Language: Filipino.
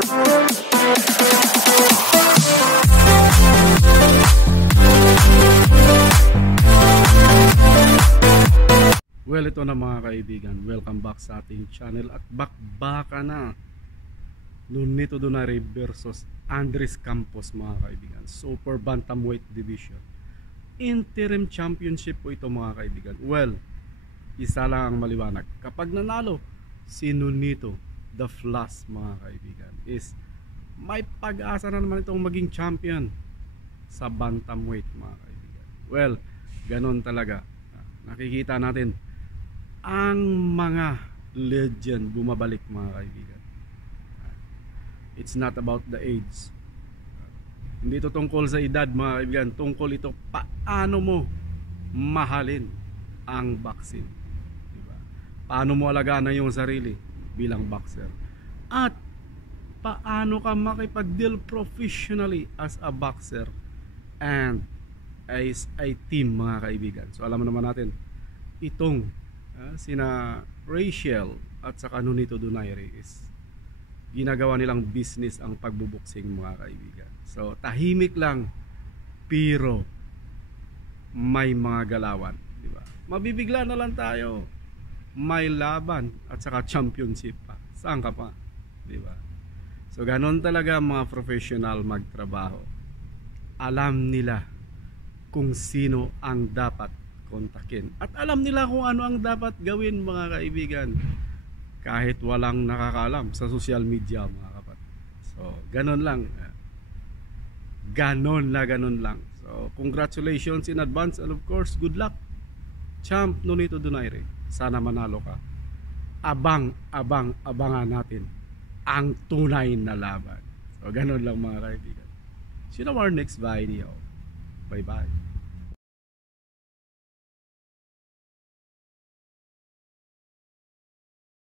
Well, ito na mga kaibigan, welcome back sa ating channel at bakbaka na Nonito Donaire versus Andres Campos mga kaibigan, Super Bantamweight Division interim championship po ito mga kaibigan. Well, isa lang ang maliwanag, kapag nanalo si Nonito the Flash mga kaibigan, is may pag-asa na naman itong maging champion sa bantamweight mga kaibigan. Well, ganon talaga, nakikita natin ang mga legend bumabalik mga kaibigan. It's not about the age. Hindi ito tungkol sa edad mga kaibigan. Tungkol ito paano mo mahalin ang boxing, diba? Paano mo alagaan na yung sarili bilang boxer, at paano ka makipag-deal professionally as a boxer and as a team mga kaibigan. So alam mo naman natin itong sina Rachel at saka Nonito Donaire is ginagawa nilang business ang pagbuboxing mga kaibigan. So tahimik lang pero may mga galawan, di ba? Mabibigla na lang tayo, may laban at saka championship pa. Saan ka pa, di ba? So ganon talaga mga professional magtrabaho. Alam nila kung sino ang dapat kontakin at alam nila kung ano ang dapat gawin mga kaibigan, kahit walang nakakaalam sa social media mga kapatid. So ganon lang, ganon lang. So congratulations in advance and of course good luck champ Nonito Donaire. Sana manalo ka. Abangan natin ang tunay na laban. So ganon lang mga kaibigan. See you in our next video. Bye bye.